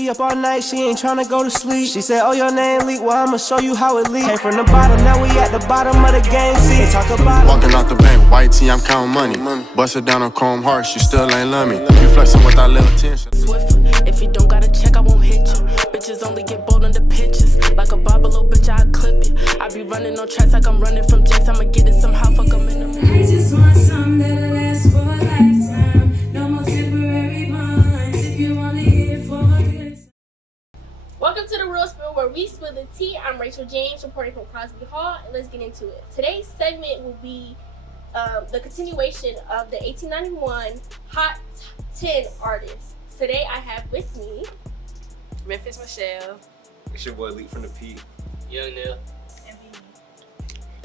We up all night, she ain't tryna go to sleep. She said, oh, your name leak, well, I'ma show you how it leak. Came from the bottom, now we at the bottom of the game. See, they talk about walking out the bank, white tee, I'm counting money. Bust it down on chrome hearts, you still ain't love me. You flexing with that little tension. Swift, if you don't got a check, I won't hit you. Bitches only get bold under pitches. Like a Bible, little bitch, I clip you. I be running on tracks like I'm running from jacks. I'ma get it somehow, fuck 'em in the I just want something that'll last for a lifetime. No more temporary bonds. If you wanna hear for a good time. Welcome to the Real Spill, where we spill the tea. I'm Rachel James, reporting from Crosby Hall, and let's get into it. Today's segment will be the continuation of the 1891 Hot 10 artists. Today I have with me Memphis Michelle. It's your boy Leak from the P. Young Neil.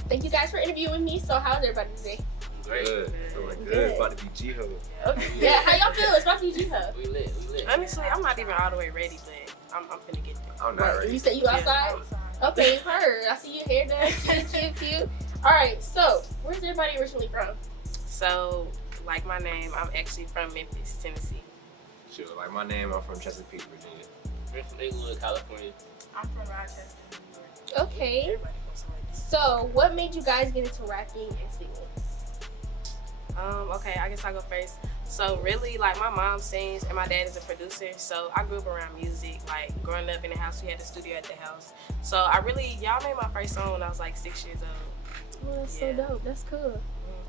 Thank you guys for interviewing me. So how's everybody today? Great. Good. Feeling good. Good. About to be G-Hub. Okay. Yeah, how y'all feel? It's about to be G-Hub. We lit. Honestly, I'm not even all the way ready, but I'm finna get there. I'm not ready. You said you outside? Yeah, Okay, heard. I see your hair done. Cute. Alright, so where's everybody originally from? So, like my name, I'm actually from Memphis, Tennessee. Sure. Like my name, I'm from Chesapeake, Virginia. I'm from Inglewood, California. I'm from Rochester, New York. Okay. Everybody from somewhere. So what made you guys get into rapping and singing? Okay, I guess I'll go first. So really, like, my mom sings and my dad is a producer, so I grew up around music. Like, growing up in the house, we had a studio at the house. So y'all made my first song when I was like 6 years old. Oh, that's Yeah. so dope. That's cool.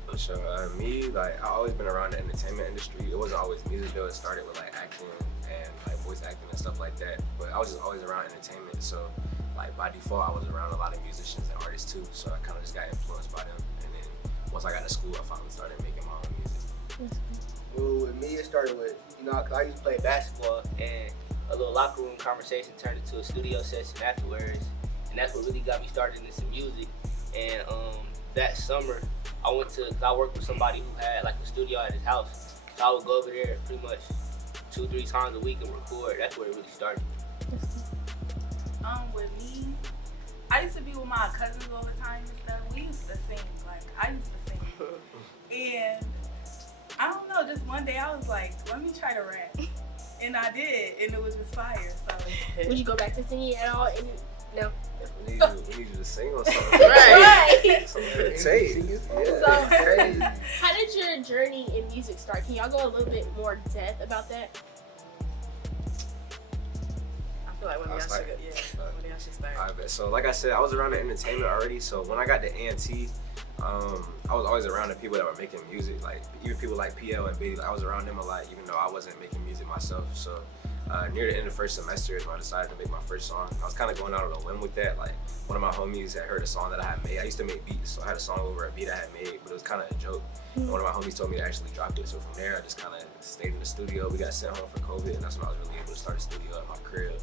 For sure. Me, like, I always been around the entertainment industry. It wasn't always music though. It started with like acting and like voice acting and stuff like that. But I was just always around entertainment. So like by default, I was around a lot of musicians and artists too. So I kind of just got influenced by them. And then once I got to school, I finally started making my own music. Well, with me, it started with, cause I used to play basketball, and a little locker room conversation turned into a studio session afterwards, and that's what really got me started into music. And that summer, I worked with somebody who had like a studio at his house, so I would go over there pretty much 2-3 times a week and record. That's where it really started. With me, I used to be with my cousins all the time and stuff. We used to sing, like I used to sing. And I don't know, just one day I was like, let me try to rap. And I did, and it was just fire, so. Would you go back to singing at all? No. We need you to sing on something. Right. Some good tape. Yeah. How did your journey in music start? Can y'all go a little bit more depth about that? I feel like one of y'all should start. I bet. So like I said, I was around the entertainment already. So when I got to A&T, I was always around the people that were making music, like even people like PL and Biddy. Like, I was around them a lot, even though I wasn't making music myself. So near the end of the first semester is when I decided to make my first song. I was kind of going out on a limb with that. Like one of my homies had heard a song that I had made. I used to make beats, so I had a song over a beat I had made, but it was kind of a joke. And one of my homies told me to actually drop it. So from there, I just kind of stayed in the studio. We got sent home for COVID, and that's when I was really able to start a studio at my crib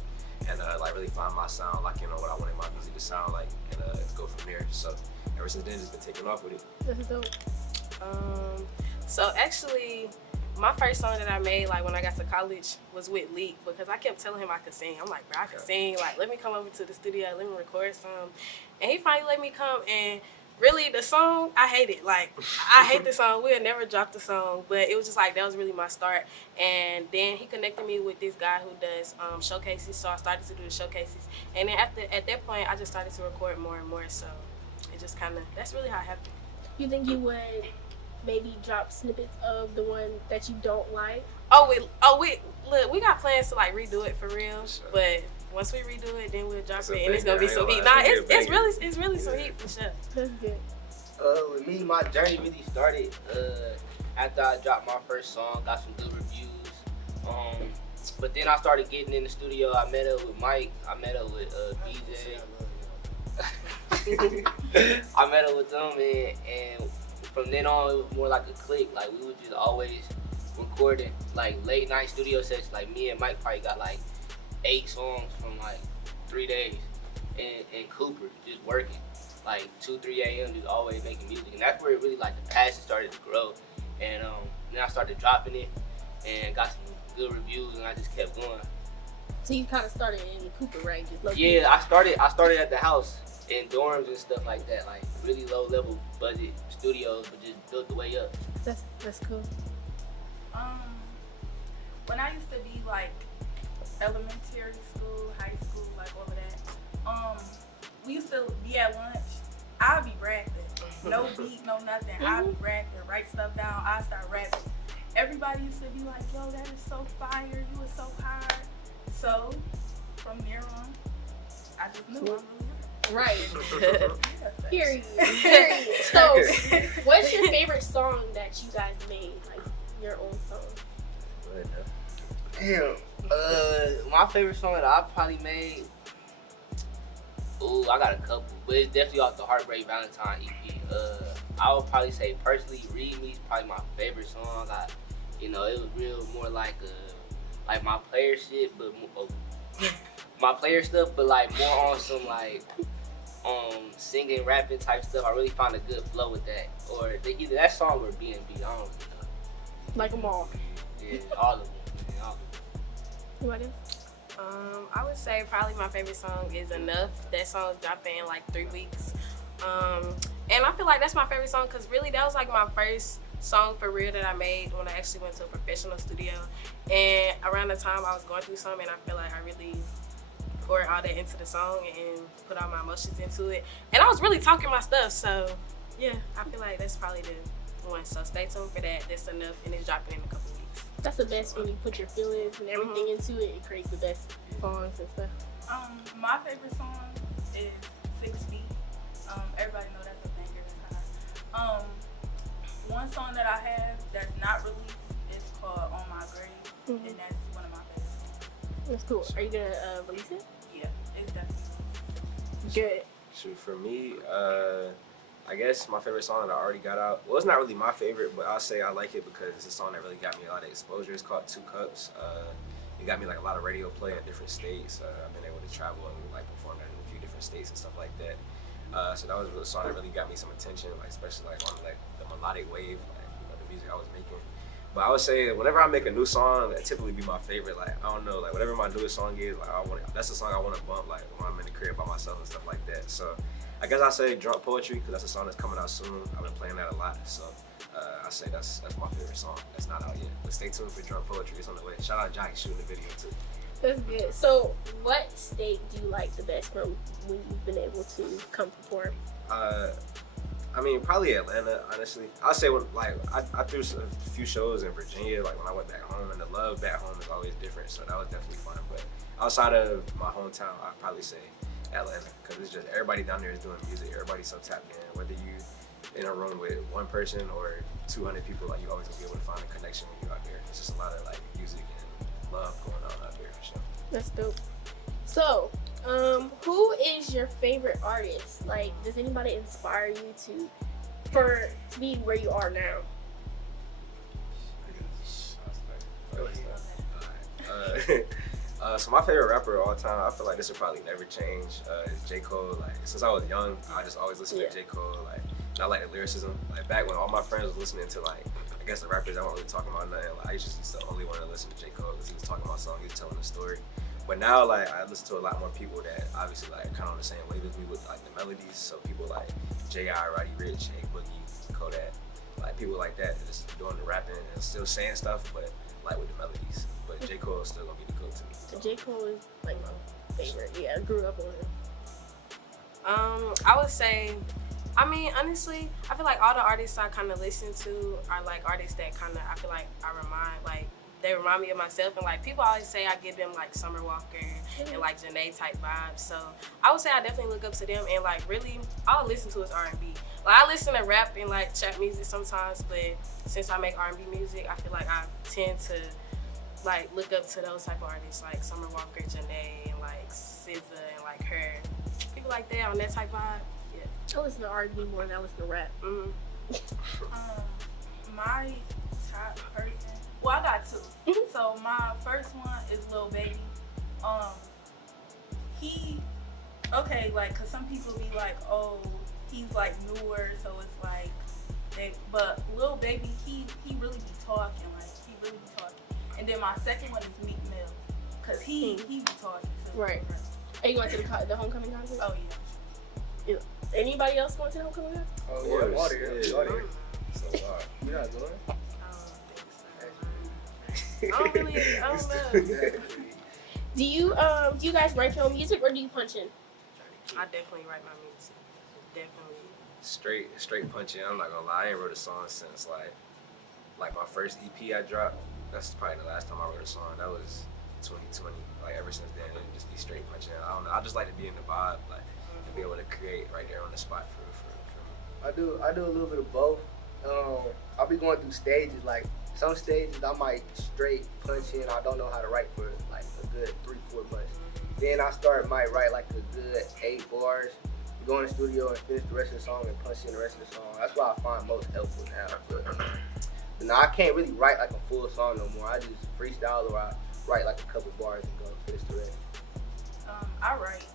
and like really find my sound, like what I wanted my music to sound like, and go from there. So ever since then, just been taking off with it. That's dope. So actually, my first song that I made, like when I got to college, was with Leak, because I kept telling him I could sing. I'm like, bro, I can sing. Like, let me come over to the studio, let me record some. And he finally let me come. And really, the song, I hate it. Like, I hate the song. We had never dropped the song, but it was just like, that was really my start. And then he connected me with this guy who does showcases, so I started to do the showcases. And then at that point, I just started to record more and more. So it just kind of, that's really how it happened. You think you would maybe drop snippets of the one that you don't like? Look, we got plans to like redo it for real, Sure. But once we redo it, then we'll drop It's it, a and it's gonna be banger, some heat. I Nah, ain't gonna lie, it's really some heat for sure. That's good. With me, my journey really started after I dropped my first song, got some good reviews. But then I started getting in the studio. I met up with Mike. I met up with BJ. I met up with them, and from then on, it was more like a clique. Like, we would just always recording like late night studio sessions. Like, me and Mike probably got like 8 songs from like 3 days in Cooper, just working like 2-3 a.m. just always making music. And that's where it really, like, the passion started to grow. And then I started dropping it and got some good reviews, and I just kept going. So you kind of started in Cooper, right? Just low Yeah, I started at the house in dorms and stuff like that, like really low level budget studios, but just built the way up. That's cool. When I used to be like elementary school, high school, like all of that. We used to be at lunch. I'd be rapping. No beat, no nothing. I'd be rapping, write stuff down. I start rapping. Everybody used to be like, yo, that is so fire. You was so hard. So from there on, I just knew I'm really hard. Right. Period. Period. So, what's your favorite song that you guys made? Like, your own song? Damn. My favorite song that I probably made. Ooh, I got a couple, but it's definitely off the Heartbreak Valentine EP. I would probably say personally, "Read Me" is probably my favorite song. It was real more like my player shit, but my player stuff, but like more on some like singing, rapping type stuff. I really found a good flow with that, or either that song or B&B. I don't really know. Like them all. Yeah, all of them. Man, all of them. What else? I would say probably my favorite song is Enough. That song's dropping in like 3 weeks. And I feel like that's my favorite song because really that was like my first song for real that I made when I actually went to a professional studio. And around the time I was going through something, I feel like I really poured all that into the song and put all my emotions into it. And I was really talking my stuff, so yeah, I feel like that's probably the one. So stay tuned for that. That's Enough, and it's dropping in a couple weeks. That's the best when you put your feelings and everything into it. It creates the best songs and stuff. My favorite song is 6 Feet. Everybody know that's a banger. It's hot. One song that I have that's not released is called On My Grave, and that's one of my favorite songs. That's cool. Are you gonna release it? Yeah, it's definitely Good. Shoot, for me, I guess my favorite song that I already got out. Well, it's not really my favorite, but I'll say I like it because it's a song that really got me a lot of exposure. It's called 2 Cups. It got me like a lot of radio play in different states. I've been able to travel and like perform in a few different states and stuff like that. So that was a song that really got me some attention, like especially like on like the melodic wave, like the music I was making. But I would say whenever I make a new song, that typically be my favorite. Like I don't know, like whatever my newest song is, like that's the song I want to bump like when I'm in the crib by myself and stuff like that. So I guess I say Drunk Poetry because that's a song that's coming out soon. I've been playing that a lot, so I say that's my favorite song. That's not out yet, but stay tuned for Drunk Poetry. It's on the way. Shout out Jock shooting the video too. That's good. So, what state do you like the best from when you've been able to come perform? I mean, probably Atlanta, honestly. I'll say when, like, I threw a few shows in Virginia, like when I went back home, and the love back home is always different, so that was definitely fun. But outside of my hometown, I'd probably say Atlanta, because it's just everybody down there is doing music. Everybody's so tapped in. Whether you in a room with one person or 200 people, like you always gonna be able to find a connection when you're out there. It's just a lot of like music and love going on out there for sure. That's dope. So, who is your favorite artist? Like, does anybody inspire you to be where you are now? So my favorite rapper of all time, I feel like this will probably never change, is J. Cole. Like since I was young, I just always listened to J. Cole. Like, and I like the lyricism. Like back when all my friends was listening to like, I guess the rappers that weren't really talking about nothing. Like I used to the only one to listen to J. Cole because he was talking about songs, he was telling a story. But now like I listen to a lot more people that obviously like kind of on the same wave as me with like the melodies. So people like J.I., Roddy Ricch, A Boogie, Kodak, like people like that just doing the rapping and still saying stuff, but like with the melodies. But J. Cole is still gonna be the GOAT to me. So. J. Cole is like my favorite. Yeah, I grew up on him. I would say, I mean, honestly, I feel like all the artists I kind of listen to are like artists that kind of, I feel like they remind me of myself. And like people always say I give them like Summer Walker and like Janae type vibes. So I would say I definitely look up to them. And like really, all I listen to is R&B. Like I listen to rap and like trap music sometimes, but since I make R&B music, I feel like I tend to like look up to those type of artists like Summer Walker, Janae, and like SZA and like her. People like that on that type vibe. Yeah. I listen to R&B more than I listen to rap. My top person. Well, I got two. So my first one is Lil Baby. Cause some people be like, oh, he's like newer, so it's like, but Lil Baby, he really be talking, And then my second one is Meek Mill, cause he be talking too. Right. Are you going to the homecoming concert? Oh yeah. Anybody else going to the homecoming concert? Oh yeah, water. So you not going? I don't know. Do you guys write your own music or do you punch in? I definitely write my music. Definitely. Straight punching. I'm not gonna lie, I ain't wrote a song since like my first EP I dropped. That's probably the last time I wrote a song. That was 2020. Like ever since then, it just be straight punching. I don't know. I just like to be in the vibe, like to be able to create right there on the spot for me. I do a little bit of both. I'll be going through stages. Like some stages, I might straight punch in. I don't know how to write for like a good 3-4 months. Then might write like a good 8 bars. Go in the studio and finish the rest of the song and punch in the rest of the song. That's what I find most helpful now. But now I can't really write like a full song no more. I just freestyle or I write like a couple bars and go finish the rest. I write.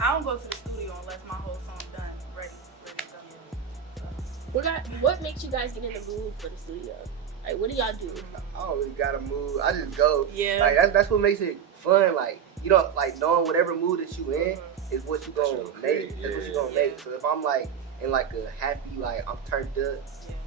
I don't go to the studio unless my whole song's done, ready to go. What makes you guys get in the mood for the studio? Like, what do y'all do? I don't really got a mood. I just go. Yeah. Like that's what makes it fun. Like you know, like knowing whatever mood that you in is what you gonna make. That's what you gonna make. So if I'm like in like a happy, like I'm turned up,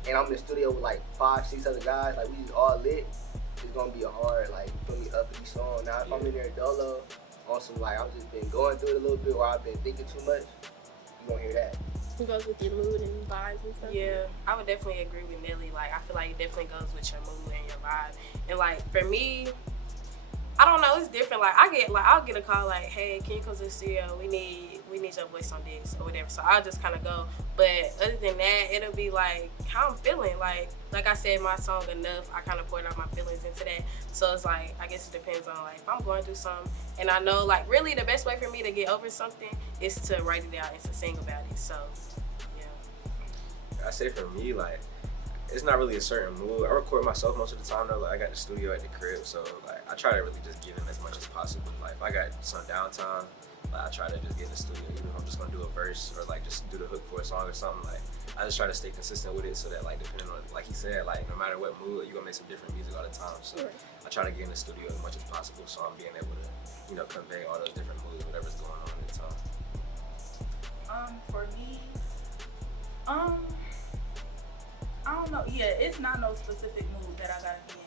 and I'm in the studio with like 5-6 other guys, like we just all lit, it's gonna be a hard like put me up in each song. Now if I'm in there dolo on some like I've just been going through it a little bit or I've been thinking too much, you gonna hear that. It goes with your mood and vibes and stuff. Yeah, I would definitely agree with Nelly. Like I feel like it definitely goes with your mood and your vibe. And like for me, I don't know, it's different. Like I'll get a call like, hey, can you come to the studio? We need your voice on this or whatever. So I'll just kind of go. But other than that, it'll be like how I'm feeling. Like I said, my song Enough, I kind of poured out my feelings into that. So it's like, I guess it depends on like if I'm going through something. And I know like really the best way for me to get over something is to write it out and to sing about it. So yeah. I say for me, like, it's not really a certain mood. I record myself most of the time though. Like I got the studio at the crib, so like I try to really just get in as much as possible. Like if I got some downtime, like I try to just get in the studio. Even if I'm just gonna do a verse or like just do the hook for a song or something, like I just try to stay consistent with it so that like depending on, like he said, like no matter what mood, you're gonna make some different music all the time. So I try to get in the studio as much as possible so I'm being able to, you know, convey all those different moods, whatever's going on at the time. For me, I don't know. Yeah, it's not no specific mood that I gotta be in.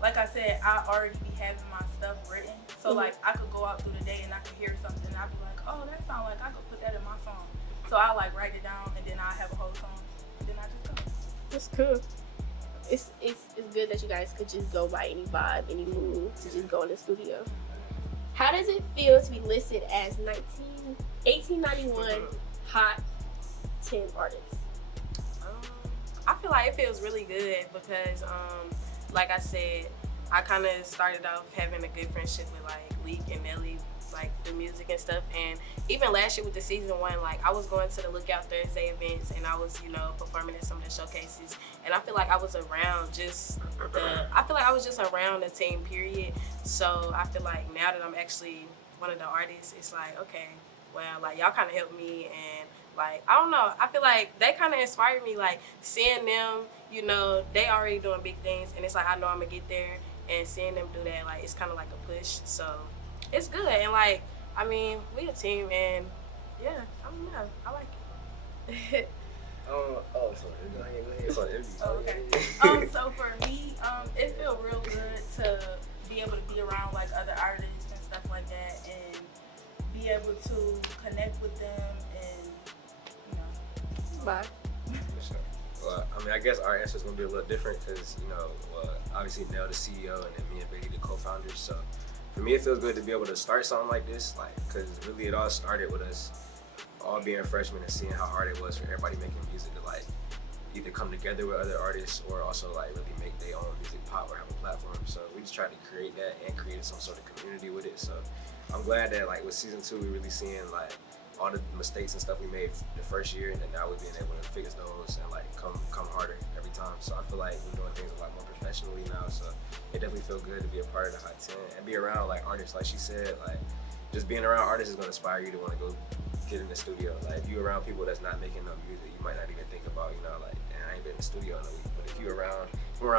Like I said, I already be having my stuff written. So like I could go out through the day and I could hear something and I'd be like, oh, that sounds like I could put that in my song. So I like write it down and then I have a whole song. And then I just go. That's cool. It's good that you guys could just go by any vibe, any mood to just go in the studio. How does it feel to be listed as 1891 Hot 10 Artists? I feel like it feels really good because, like I said, I kind of started off having a good friendship with like Leek and Nelly, like the music and stuff. And even last year with the season 1, like I was going to the Lookout Thursday events and I was, you know, performing in some of the showcases. And I feel like I was around around the team period. So I feel like now that I'm actually one of the artists, it's like, okay, well, like y'all kind of helped me and like, I don't know, I feel like they kind of inspired me, like seeing them, you know, they already doing big things and it's like, I know I'm gonna get there and seeing them do that, like, it's kind of like a push. So it's good. And like, I mean, we a team and yeah, I don't know, I like it. Okay. So for me, it feels real good to be able to be around like other artists and stuff like that and be able to connect with them and, you know. Bye. Well, I mean, I guess our answer is gonna be a little different because, you know, obviously Nell, the CEO, and then me and Bailey, the co-founders. So for me, it feels good to be able to start something like this, like, because really it all started with us all being freshmen and seeing how hard it was for everybody making music to like either come together with other artists or also like really make their own music pop or have a platform. So we just tried to create that and create some sort of community with it. So I'm glad that like with season 2, we're really seeing like all the mistakes and stuff we made the first year, and then now we're being able to fix those and like come harder every time. So I feel like we're doing things a lot more professionally now. So it definitely feels good to be a part of the Hot 10 and be around like artists. Like she said, like just being around artists is gonna inspire you to want to go get in the studio. Like if you're around people that's not making no music, you might not even think about, you know, like, man, I ain't been in the studio in a week. But if you're around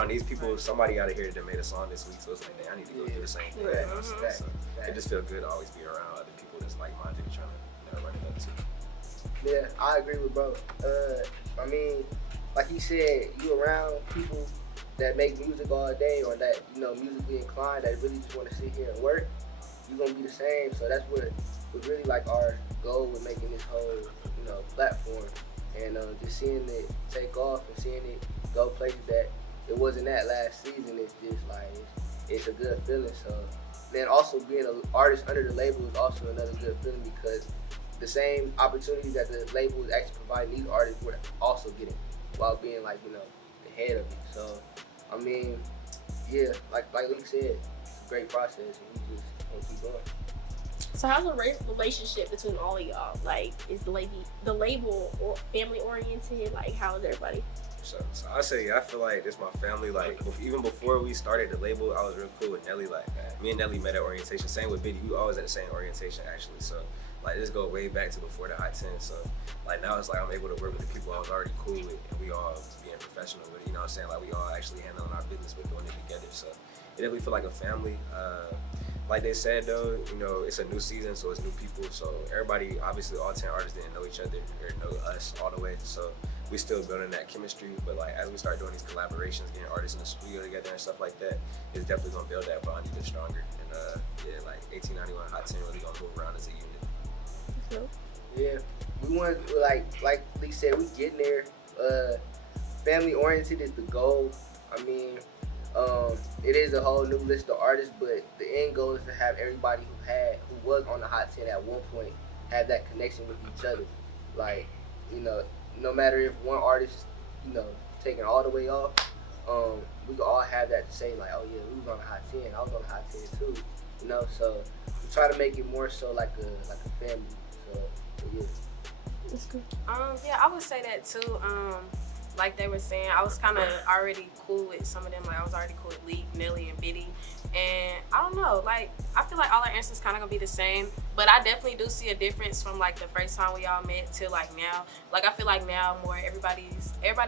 these people, somebody out of here that made a song this week, so it's like, man, I need to go do the same thing. So it just feels good to always be around other people that's like-minded and trying to, you know, run it up too. Yeah, I agree with bro. I mean, like he said, you around people that make music all day or that, you know, musically inclined that really just want to sit here and work. you're gonna be the same. So that's what was really like our goal with making this whole, platform, and just seeing it take off and seeing it go places that it wasn't at last season. It's just like it's a good feeling. So then also being an artist under the label is also another good feeling because the same opportunities that the label is actually providing these artists we're also getting while being like the head of it. So I mean, yeah, like Lee said, it's a great process, and we just gonna keep going. So how's the relationship between all of y'all? Like, is the label or family oriented? Like, how is everybody? So I say, I feel like it's my family. Like, even before we started the label, I was real cool with Nelly. Like, me and Nelly met at orientation. Same with Biddy. We always at the same orientation, actually. So, like, this go way back to before the Hot 10. So, like, now it's like I'm able to work with the people I was already cool with, and we all being professional with it. You know what I'm saying? Like, we all actually handling our business, we're doing it together. So, it definitely feel like a family. Like they said though, it's a new season, so it's new people. So everybody, obviously all 10 artists didn't know each other or know us all the way. So we still building that chemistry. But like as we start doing these collaborations, getting artists in the studio together and stuff like that, it's definitely gonna build that bond even stronger. And yeah, like 1891 Hot 10 really gonna move around as a unit. Yeah, we want like Lee said, we getting there. Family oriented is the goal. I mean, it is a whole new list of artists, but the end goal is to have everybody who was on the Hot 10 at one point have that connection with each other. Like, no matter if one artist, taking all the way off, we can all have that to say like, oh yeah, we was on the Hot 10, I was on the Hot 10 too, So we try to make it more so like a family. So yeah. That's good. Yeah, I would say that too. Like they were saying, I was kind of already cool with some of them. Like I was already cool with Lee, Nelly, and Biddy. And I don't know, like I feel like all our answers kind of gonna be the same. But I definitely do see a difference from like the first time we all met to like now. Like I feel like now more everybody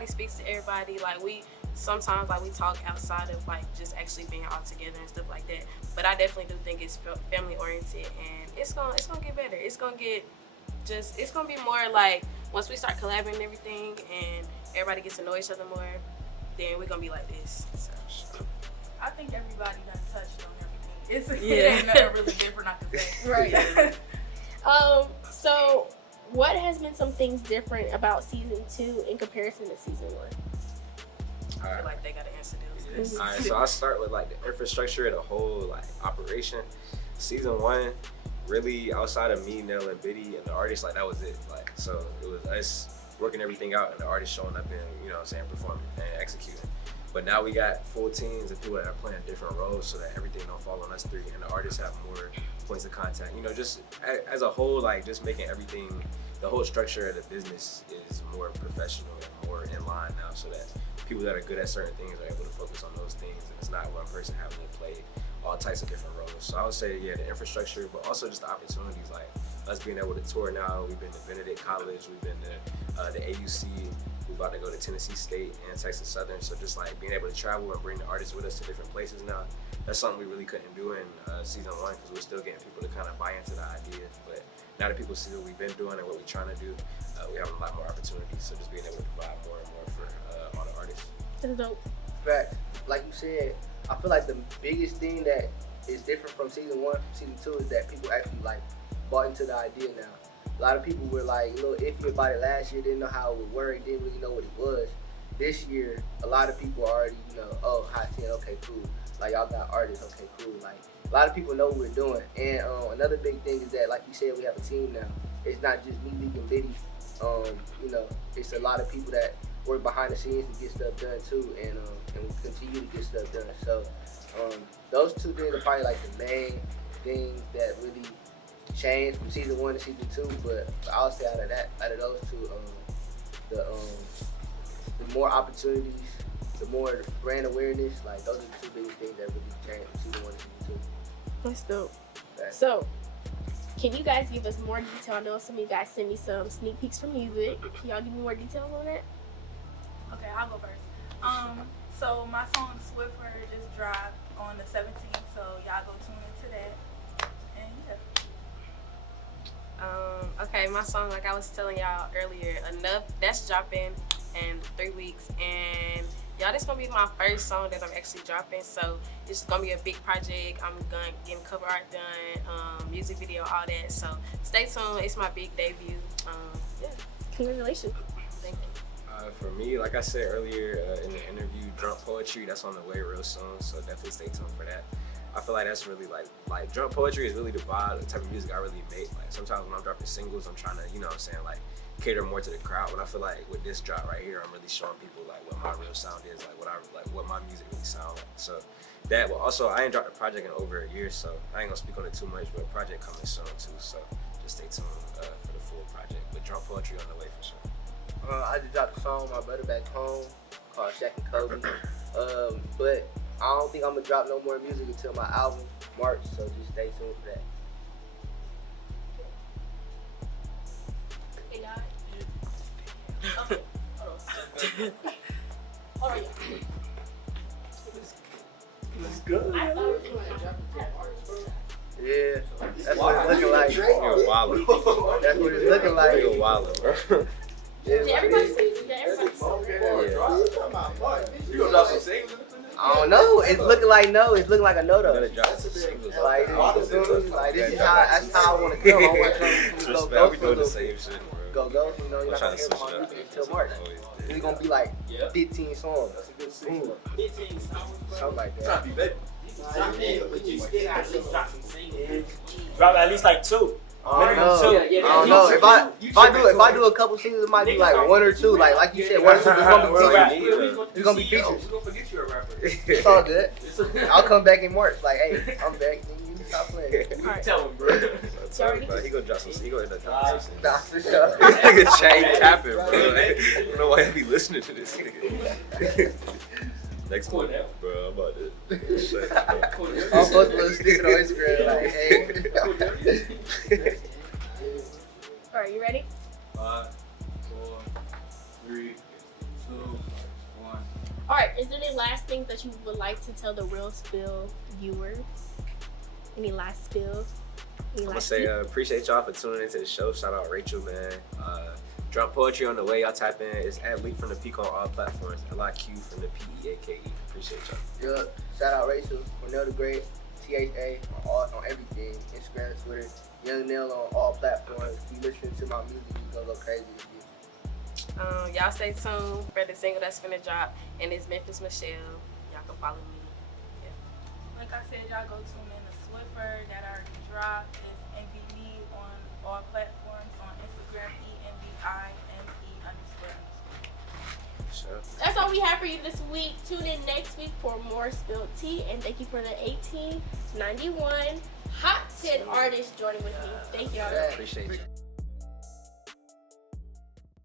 speaks to everybody. Like we sometimes like we talk outside of like just actually being all together and stuff like that. But I definitely do think it's family oriented, and it's gonna get better. It's gonna be more like once we start collaborating and everything, and everybody gets to know each other more, then we're gonna be like this. So. I think everybody done touched on everything. It ain't nothing really different I can say. Right. So what has been some things different about season 2 in comparison to season 1? I feel like they gotta answer those. All right, so I'll start with like the infrastructure of the whole like operation. Season 1, really outside of me, Nell, and Biddy, and the artists, like that was it. Like so, it was us working everything out, and the artists showing up and performing and executing. But now we got full teams and people that are playing different roles, so that everything don't fall on us three, and the artists have more points of contact. Just as a whole, like just making everything, the whole structure of the business is more professional and more in line now, so that people that are good at certain things are able to focus on those things, and it's not one person having to play all types of different roles. So I would say, yeah, the infrastructure, but also just the opportunities, like us being able to tour now. We've been to Benedict College, we've been to the AUC, we're about to go to Tennessee State and Texas Southern. So just like being able to travel and bring the artists with us to different places now, that's something we really couldn't do in season 1, because we're still getting people to kind of buy into the idea. But now that people see what we've been doing and what we're trying to do, we have a lot more opportunities. So just being able to provide more and more for all the artists. That's dope. Fact, like you said, I feel like the biggest thing that is different from season 1 to season 2 is that people actually like bought into the idea now. A lot of people were like a little iffy about it last year, didn't know how it would work, didn't really know what it was. This year, a lot of people already, oh, Hot 10, okay, cool. Like, y'all got artists, okay, cool. Like, a lot of people know what we're doing. And another big thing is that, like you said, we have a team now. It's not just me, Leak, and Biddy. It's a lot of people that work behind the scenes to get stuff done too, and we continue to get stuff done. So those two things are probably like the main things that really changed from season 1 to season 2. But I'll say out of those two, the more opportunities, the more brand awareness, like those are the two biggest things that really changed from season 1 to season 2. That's dope. Okay. So, can you guys give us more detail? I know some of you guys sent me some sneak peeks from music. Can y'all give me more details on that? Okay, I'll go first. So my song Swiffer just dropped on the 17th, so y'all go tune into that. And yeah. Okay, my song, like I was telling y'all earlier, Enough, that's dropping in 3 weeks, and Y'all, this gonna be my first song that I'm actually dropping, so it's gonna be a big project. I'm gonna get cover art done, music video, all that. So stay tuned. It's my big debut. Yeah. Congratulations. Thank you. For me, like I said earlier in the interview, Drunk Poetry, that's on the way real soon, so definitely stay tuned for that. I feel like that's really like Drunk Poetry is really the vibe, the type of music I really make. Like sometimes when I'm dropping singles, I'm trying to, you know what I'm saying, like cater more to the crowd. But I feel like with this drop right here, I'm really showing people like what my real sound is, like what my music really sound like. So that, but also I ain't dropped a project in over a year, so I ain't gonna speak on it too much, but a project coming soon too, so just stay tuned for the full project. But Drunk Poetry on the way for sure. I just dropped a song with my brother back home called Shaq and Kobe. But I don't think I'm gonna drop no more music until my album March, so just stay tuned for that. Hey, guys. Okay. Hold on. It's good. I thought we were going to Yeah, that's what it's looking like. You're wild. That's what it's looking like. You're wild, bro. Did everybody see? Did everybody see? You gonna drop some singles? I don't know. It's looking like no. It's looking like a no though. Gotta drop some singles. Like this is how that's how I want to come. I want to go We doing the same shit, bro. go. You know, you're I'm not trying gonna to hear switch my it up. music until March. It's gonna be like 15 songs. Boom. 15 songs. Something like that. Trying to be better. But you still gotta at least drop some singles. Drop at least like 2. I don't know. If I do a couple singles, it might be like 1 or 2. Like you said, 1 or 2. It's gonna be features. We're gonna forget you're a rapper. It's all good. I'll come back in March. Like, hey, I'm back. You stop playing. Tell him, bro. He gonna drop some. He gonna end up dropping some singles. Nah, for sure. Nigga chain capping, bro. I don't know why I be listening to this nigga. Next one, bro. I'm about to shit. I'm supposed to stick it on Instagram. Like, hey. Alright, you ready? 5, 4, 3, 2, 1. Alright, is there any last things that you would like to tell the Real Spill viewers? Any last spill? I'm gonna say appreciate y'all for tuning into the show. Shout out Rachel, man. Drunk Poetry on the way. Y'all tap in. It's at Leak from the Peak on all platforms. LIQ from the PEAKE. Appreciate y'all. Yeah. Shout out Rachel, Cornell the Great, THA on everything. Instagram, Twitter, Young Nail on all platforms. Keep listening to my music. You gonna go crazy with you. Y'all stay tuned for the single that's finna drop, and it's Memphis Michelle. Y'all can follow me. Yeah. Like I said, y'all go tune in to Swiffer that already dropped. It's MVD on all platforms on Instagram, ENVIME__. Sure. That's all we have for you this week. Tune in next week for more Spilled Tea. And thank you for the 1891 Hot 10 artists joining with me. Thank y'all. Appreciate you.